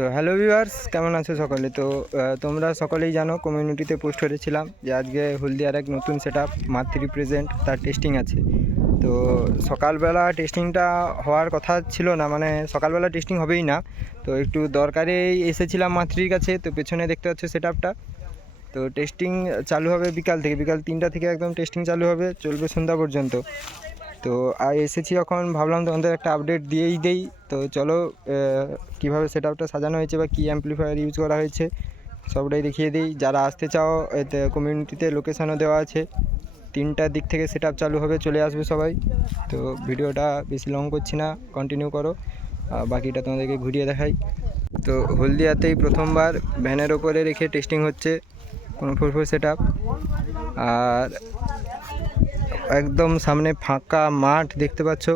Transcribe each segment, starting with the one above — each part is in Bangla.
তো হ্যালো ভিউয়ার্স, কেমন আছো সকলে? তো তোমরা সকলেই জানো, কমিউনিটিতে পোস্ট করেছিলাম যে আজকে হলদিয়ার এক নতুন সেট আপ মাতৃ প্রেজেন্ট তার টেস্টিং আছে। তো সকালবেলা টেস্টিংটা হওয়ার কথা ছিল না, মানে সকালবেলা টেস্টিং হবেই না। তো একটু দরকারেই এসেছিলাম মাতৃর কাছে। তো পেছনে দেখতে পাচ্ছ সেট আপটা। তো টেস্টিং চালু হবে বিকাল 3টা থেকে একদম টেস্টিং চালু হবে, চলবে সন্ধ্যা পর্যন্ত। তো এসেছি যখন ভাবলাম তোমাদের একটা আপডেট দিয়েই দেই। তো চলো কীভাবে সেট আপটা সাজানো হয়েছে বা কী অ্যাম্পলিফায়ার ইউজ করা হয়েছে সবটাই দেখিয়ে দিই। যারা আসতে চাও এতে কমিউনিটিতে লোকেশানও দেওয়া আছে। 3টার দিক থেকে সেট আপ চালু হবে, চলে আসবে সবাই। তো ভিডিওটা বেশি লং করছি না, কন্টিনিউ করো, বাকিটা তোমাদেরকে ঘুরিয়ে দেখাই। তো হলদিয়াতেই প্রথমবার ভ্যানের ওপরে রেখে টেস্টিং হচ্ছে কোনো 4x4 সেট আপ। আর একদম সামনে ফাঁকা মাঠ দেখতে পাচ্ছ।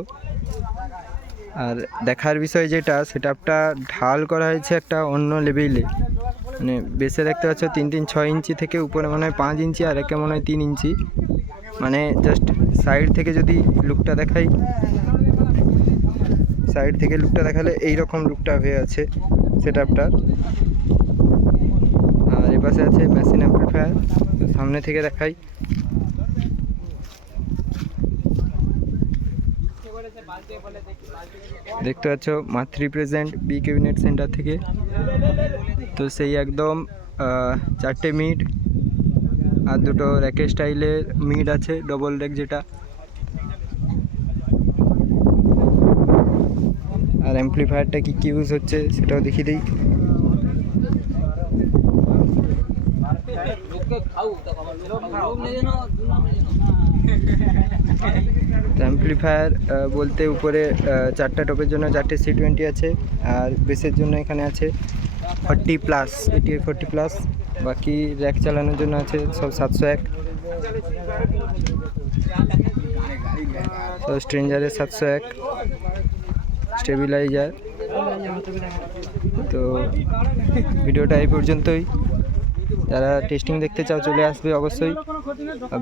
আর দেখার বিষয় যেটা, সেট আপটা ঢাল করা হয়েছে একটা অন্য লেভেলে, মানে বেসে দেখতে পাচ্ছ 6 ইঞ্চি থেকে উপরে মনে হয় 5 ইঞ্চি, আর একে মনে হয় 3 ইঞ্চি। মানে জাস্ট সাইড থেকে যদি লুকটা দেখাই, সাইড থেকে লুকটা দেখালে এইরকম লুকটা হয়ে আছে সেট আপটার। আর এপাশে আছে মেশিন অ্যাম্পলিফায়ার, সামনে থেকে দেখাই। দেখতে পাচ্ছ মাতৃ প্রেজেন্ট বি ক্যাবিনেট সেন্টার থেকে। তো সেই একদম 4টে মিড আর 2টো র্যাকের স্টাইলের মিড আছে, ডবল র্যাক যেটা। আর অ্যাম্পলিফায়ারটা কী কী ইউজ হচ্ছে সেটাও দেখিয়ে দিই। অ্যাম্পলিফায়ার বলতে উপরে 4টা টপের জন্য 4টে C20 আছে, আর বেসের জন্য এখানে আছে 40+, এটি 40+। বাকি র্যাক চালানোর জন্য আছে সব 701। তো স্ট্রেঞ্জারের 701 স্টেবিলাইজার। তো ভিডিওটা এই পর্যন্তই। যারা টেস্টিং দেখতে চাও চলে আসবে অবশ্যই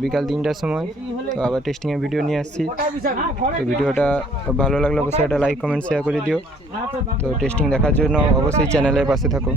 বিকাল 3টার সময়। তো আবার টেস্টিংয়ের ভিডিও নিয়ে আসছি। তো ভিডিওটা ভালো লাগলে অবশ্যই একটা লাইক কমেন্ট শেয়ার করে দিও। তো টেস্টিং দেখার জন্য অবশ্যই চ্যানেলের পাশে থাকো।